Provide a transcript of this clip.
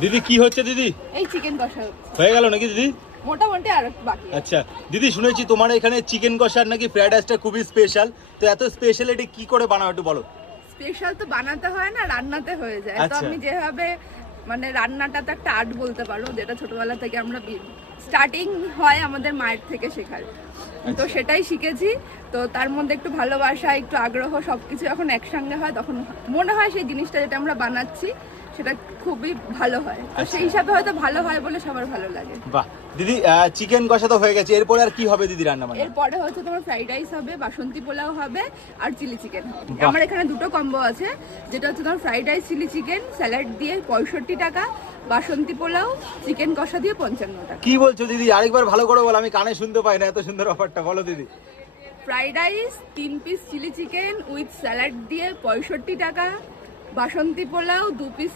দিদি কি হচ্ছে দিদি? এই চিকেন কষা হয়ে গেল নাকি দিদি? মোটামুটি আর বাকি আচ্ছা দিদি শুনেছি তোমার এখানে চিকেন কষার নাকি ফ্রাইড রাইসটা খুবই স্পেশাল তো এত স্পেশালিটি কি করে বানাও একটু বলো? স্পেশাল তো বানাতে হয় না রান্নাতে হয়ে যায়। তো আচ্ছা। আমি যেভাবে মানে রান্নাটা তো একটা আর্ট বলতে পারো যেটা ছোটবেলা থেকে আমরা স্টার্টিং হয় আমাদের মায়ের থেকে শেখার। তো আচ্ছা। সেটাই শিখেছি। তো তার মধ্যে একটু ভালোবাসা একটু আগ্রহ সবকিছু যখন একসঙ্গে হয় তখন মনে হয় সেই জিনিসটা যেটা আমরা বানাচ্ছি। সেটা খুবই ভালো হয়। তো আচ্ছা। সেই হিসাবে হয়তো ভালো হয় বলে সবার ভালো লাগে। বাহ। দিদি চিকেন কষা তো হয়ে গেছে। এরপরে আর কি হবে দিদি রান্না বান্না? এরপরে হচ্ছে তোমার ফ্রাইড রাইস হবে বাসন্তী পোলাও হবে আর চিলি চিকেন হবে। আমার এখানে দুটো কম্বো আছে। যেটা হচ্ছে তোমার fried rice chilli chicken salad দিয়ে পঁয়ষট্টি টাকা বাসন্তী পোলাও চিকেন কষা দিয়ে পঞ্চান্ন টাকা। কি বলছো দিদি? আরেকবার ভালো করে বল আমি কানে শুনতে পাই না এত সুন্দর অফারটা বলো দিদি। ফ্রাইড রাইস তিন piece chilli chicken with salad দিয়ে পঁয়ষট্টি টাকা বাসন্তী পোলাও দু পিস